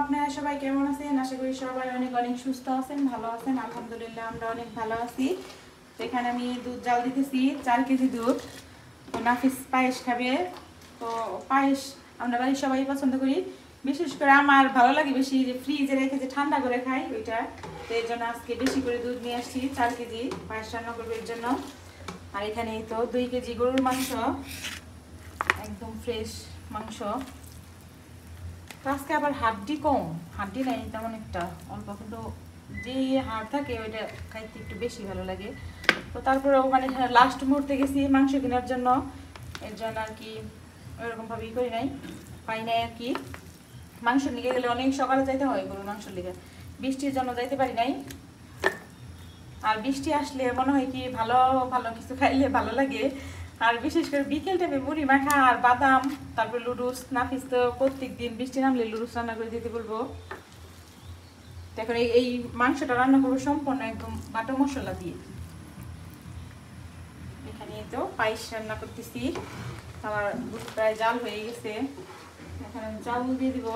আপনারা সবাই কেমন আছেন? আশা করি সবাই অনেক অনেক সুস্থ আছেন, ভালো আছেন। আলহামদুলিল্লাহ আমরা অনেক ভালো আছি। তো এখানে আমি দুধ জাল দিতেছি, 4 কেজি দুধ। তো নাফিস পায়েস খাবে। তো পায়েস আমরা বাড়ির সবাই পছন্দ করি, বিশেষ করে আমার ভালো লাগে বেশি যে ফ্রিজে রেখে যে ঠান্ডা করে খাই ওইটা। তো এর জন্য আজকে বেশি করে দুধ নিয়ে আসছি, 4 কেজি পায়েস রান্না করবো এর জন্য। আর এখানে তো 2 কেজি গরুর মাংস, একদম ফ্রেশ মাংস। আজকে আবার হাড্ডি কম, হাড্ডি নাই তেমন একটা, অল্প, কিন্তু যে হাড় থাকে ওইটা খাইতে একটু বেশি ভালো লাগে। তো তারপরেও মানে লাস্ট মুহূর্তে গেছি মাংস কেনার জন্য, এর জন্য আর কি ওইরকমভাবেই করি নাই, পাই নাই আর কি। মাংস নিয়ে গেলে অনেক সকালে যাইতে হয় গরুর মাংস লিগে, বৃষ্টির জন্য যাইতে পারি নাই। আর বৃষ্টি আসলে মনে হয় কি ভালো ভালো কিছু খাইলে ভালো লাগে। আর বিশেষ করে বিকেল টাইমে মুড়ি মাখা আর বাদাম, তারপর লুডুস। নাফিস তো প্রত্যেক দিন বৃষ্টি নামলে লুডুস রান্না করে দিতে বলবো। এখন এই মাংসটা রান্না করবো সম্পূর্ণ একদম বাটা মশলা দিয়ে। এখানে তো পায়েস রান্না করতেছি, আমার দুধ প্রায় জাল হয়ে গেছে। এখন চাউল দিয়ে দিব।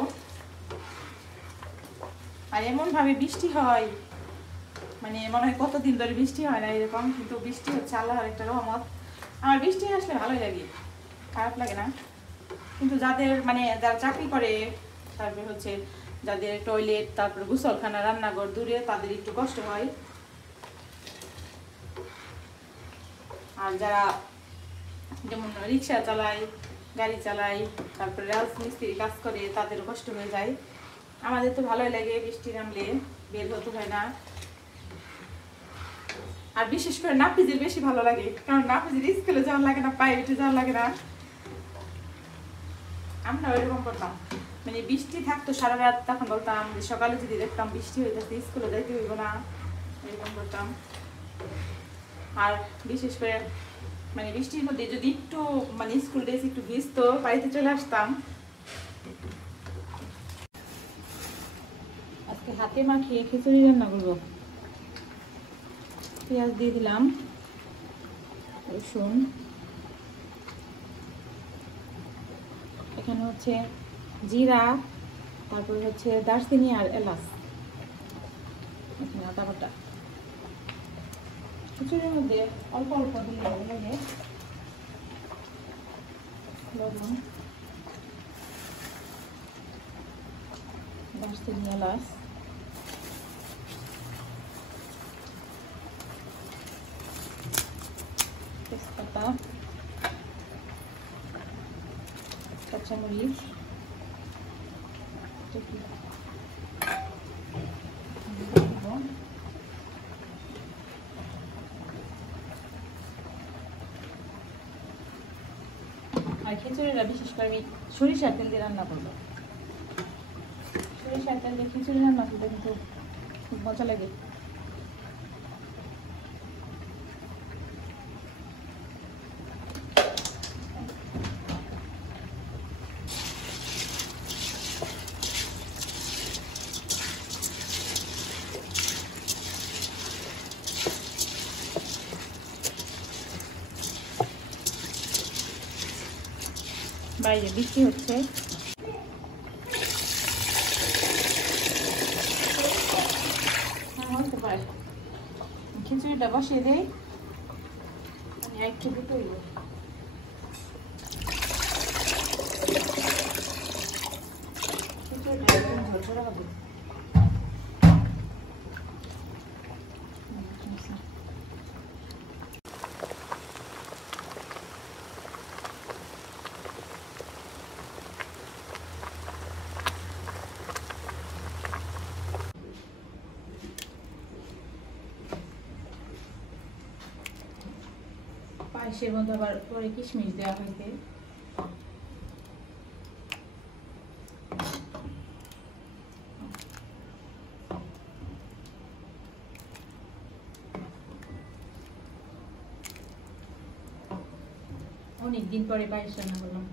আর এমন ভাবে বৃষ্টি হয়, মানে মনে হয় কতদিন ধরে বৃষ্টি হয় না এরকম, কিন্তু বৃষ্টি হচ্ছে আল্লাহর একটা রহমত। আমার বৃষ্টি আসলে ভালোই লাগে, খারাপ লাগে না। কিন্তু যাদের মানে যারা চাকরি করে, তারপরে হচ্ছে যাদের টয়লেট, তারপরে গোসলখানা, রান্নাঘর দূরে, তাদের একটু কষ্ট হয়। আর যারা যেমন রিক্সা চালায়, গাড়ি চালায়, তারপরে রাজমিস্ত্রি কাজ করে, তাদেরও কষ্ট হয়ে যায়। আমাদের তো ভালোই লাগে, বৃষ্টি নামলে বের হতে হয় না। আর বিশেষ করে নাফিজের বেশি ভালো লাগে, কারণ নাফিজের স্কুলে যাওয়ার লাগে না, পায়ে হেঁটে যাওয়ার লাগে না। আমরা ওইরকম করতাম, মানে বৃষ্টি থাকতো সারা রাত, তখন বলতাম যে সকালে যদি দেখতাম বৃষ্টি হয়ে যাচ্ছে, স্কুলে যাইতে হইব না, এরকম করতাম। আর বিশেষ করে মানে বৃষ্টির মধ্যে যদি একটু মানে স্কুল ড্রেস একটু ভিজতো, বাড়িতে চলে আসতাম। আজকে হাতে মাখিয়ে খিচুড়ি রান্না করবো। পেঁয়াজ দিয়ে দিলাম, রসুন, এখানে হচ্ছে জিরা, তারপর হচ্ছে দারচিনি আর এলাচ, এখানে আদা বাটা। খিচুড়ির মধ্যে অল্প অল্প দিলে ভালো লাগে। লবণ, দারচিনি, এলাচ, তেজপাতা, কাঁচামরিচ, আর খিচুড়িটা বিশেষ করে আমি সরিষার তেল দিয়ে রান্না করবো। সরিষার তেল দিয়ে খিচুড়ি রান্না করতে কিন্তু খুব মজা লাগে। বাইরে বৃষ্টি হচ্ছে। খিচুড়িটা বসিয়ে দিই, মানে একটু দিতে হইব। খিচুড়িটা একদম ঝরঝরা হবে। পায়েসের মধ্যে আবার পরে কিশমিশ দেওয়া হয়েছে। অনেকদিন পরে পায়েস রান্না করলাম।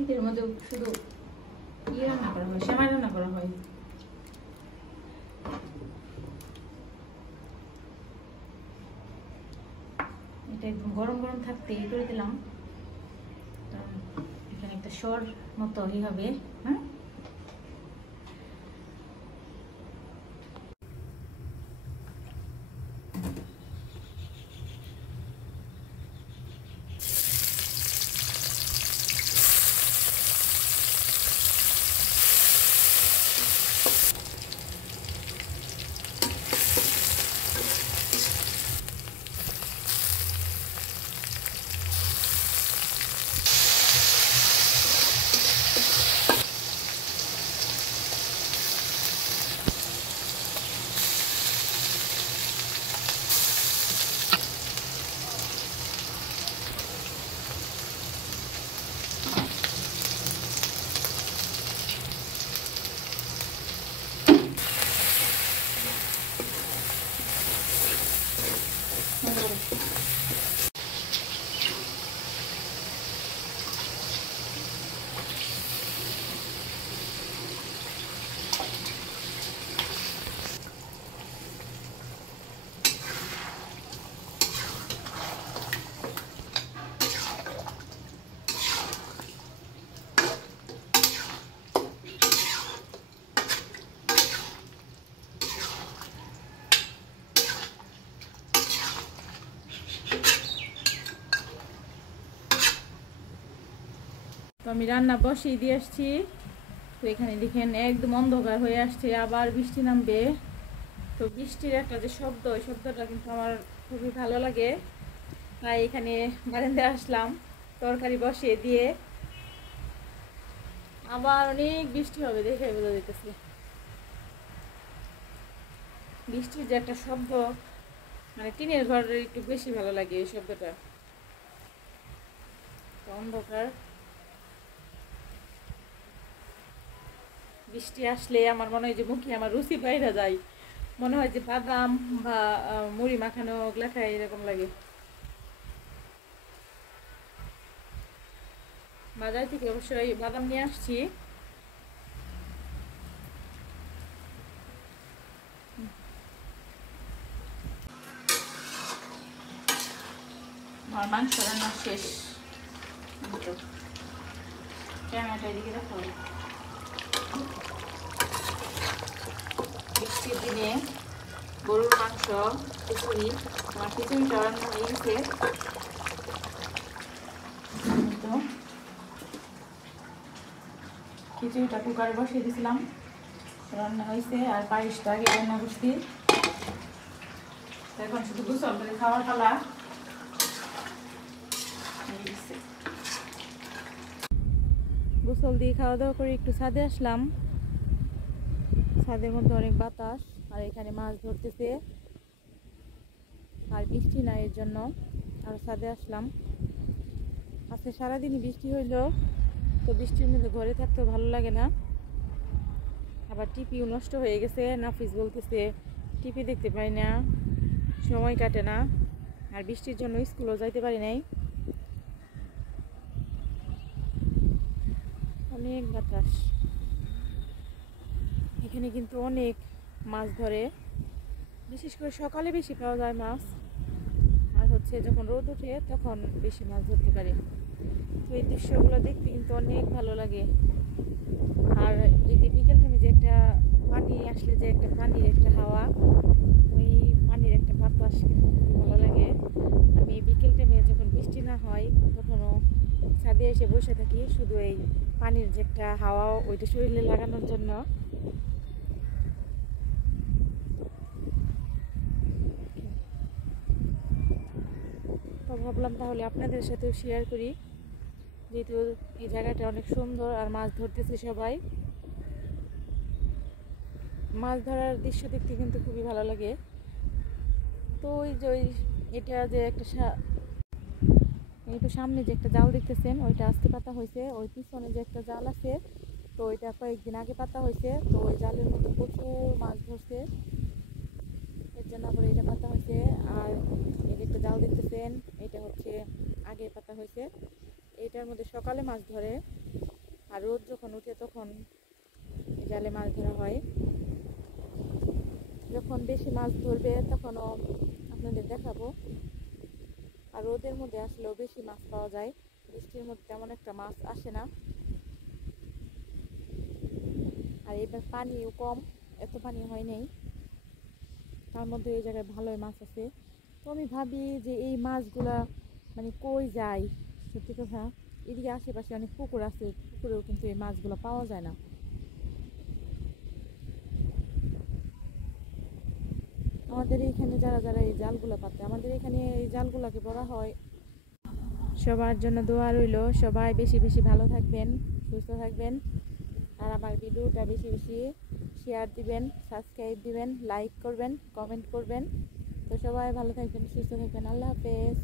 এদের মধ্যে শুধু রান্না করা হয়, সেমাই রান্না করা হয়। এটা একদম গরম গরম থাকতে করে দিলাম, এখানে একটা সর মতো হবে। হ্যাঁ, তো আমি রান্না বসিয়ে দিয়ে আসছি। তো এখানে দেখেন একদম অন্ধকার হয়ে আসছে, আবার বৃষ্টি নামবে। তো বৃষ্টির একটা যে শব্দ, ওই শব্দটা কিন্তু আমার খুবই ভালো লাগে, তাই এখানে বারান্দায় আসলাম তরকারি বসিয়ে দিয়ে। আবার অনেক বৃষ্টি হবে দেখে বোঝা যেতেছে। বৃষ্টির যে একটা শব্দ, মানে টিনের ঘরের একটু বেশি ভালো লাগে এই শব্দটা। অন্ধকার, বৃষ্টি আসলে আমার মনে হয় যে মুখে আমার রুচি বাইরে যায়, মনে হয় যে বাদাম বা মুড়ি মাখানো ওগুলা খাই, এরকম লাগে। বাজার থেকে অবশ্যই বাদাম নিয়ে আসছি। আমার মাংস রান্না শেষ। ক্যামেরাটা এদিকে রাখো। বৃষ্টির দিনে গরুর মাংস খিচুড়ি, আমার খিচুড়িটা রান্না হয়ে গেছে। খিচুড়িটা কুকারে বসিয়ে দিয়েছিলাম, রান্না হয়েছে। আর পায়েসটা আগে রান্না করছি, এখন শুধু গোসল করে খাওয়ার পালা। গোসল দিয়ে খাওয়া দাওয়া করে একটু ছাদে আসলাম। ছাদের মধ্যে অনেক বাতাস, আর এখানে মাছ ধরতেছে, আর বৃষ্টি নাই এর জন্য আর ছাদে আসলাম। আজকে সারাদিনই বৃষ্টি হইলো, তো বৃষ্টির মধ্যে ঘরে থাকতে ভালো লাগে না। আবার টিপিও নষ্ট হয়ে গেছে, নাফিস বলতেছে টিপি দেখতে পাই না, সময় কাটে না। আর বৃষ্টির জন্য স্কুলও যাইতে পারি নাই, অনেক বাতাস। এখানে কিন্তু অনেক মাছ ধরে, বিশেষ করে সকালে বেশি পাওয়া যায় মাছ। হচ্ছে যখন রোদ ওঠে তখন বেশি মাছ ধরতে পারি। তো এই দৃশ্যগুলো দেখতে কিন্তু অনেক ভালো লাগে। আর এই যে বিকেল টাইমে যে একটা পানি আসলে যে একটা পানির একটা হাওয়া, ওই পানির একটা বাতাস কিন্তু খুবই ভালো লাগে। আমি বিকেল টাইমে যখন বৃষ্টি না হয় তখনও ছাদে এসে বসে থাকি শুধু এই পানির যে একটা হাওয়া ওইটা শরীরে লাগানোর জন্য। তো ভাবলাম তাহলে আপনাদের সাথেও শেয়ার করি, যেহেতু এই জায়গাটা অনেক সুন্দর আর মাছ ধরতেছে সবাই। মাছ ধরার দৃশ্য দেখতে কিন্তু খুবই ভালো লাগে। তো ওই যে এটা যে একটা এই তো সামনে যে একটা জাল দেখতেছেন ওইটা আজকে পাতা হয়েছে, ওই পিছনে যে একটা জাল আছে তো ওইটা কয়েকদিন আগে পাতা হয়েছে। তো ওই জালের মধ্যে প্রচুর মাছ ধরছে, এর জন্য আবার এটা পাতা হয়েছে। আর এই যে একটা জাল দেখতেছেন এটা হচ্ছে আগে পাতা হয়েছে। এইটার মধ্যে সকালে মাছ ধরে, আর রোদ যখন উঠে তখন এই জালে মাছ ধরা হয়। যখন বেশি মাছ ধরবে তখনও আপনাদের দেখাবো। আর রোদের মধ্যে আসলেও বেশি মাছ পাওয়া যায়, বৃষ্টির মধ্যে তেমন একটা মাছ আসে না। আর এবার পানিও কম, এত পানি হয় নাই, তার মধ্যে এই জায়গায় ভালোই মাছ আছে। তো আমি ভাবি যে এই মাছগুলা মানে কই যায়। সত্যি কথা, এদিকে আশেপাশে অনেক পুকুর আছে, পুকুরেও কিন্তু এই মাছগুলো পাওয়া যায় না। আমাদের এইখানে যারা যারা এই জালগুলা পাতে, আমাদের এখানে এই জালগুলাকে বলা হয়। সবার জন্য দোয়া রইল, সবাই বেশি বেশি ভালো থাকবেন, সুস্থ থাকবেন। আর আমার ভিডিওটা বেশি বেশি শেয়ার দিবেন, সাবস্ক্রাইব দিবেন, লাইক করবেন, কমেন্ট করবেন। তো সবাই ভালো থাকবেন, সুস্থ থাকবেন। আল্লাহ হাফেজ।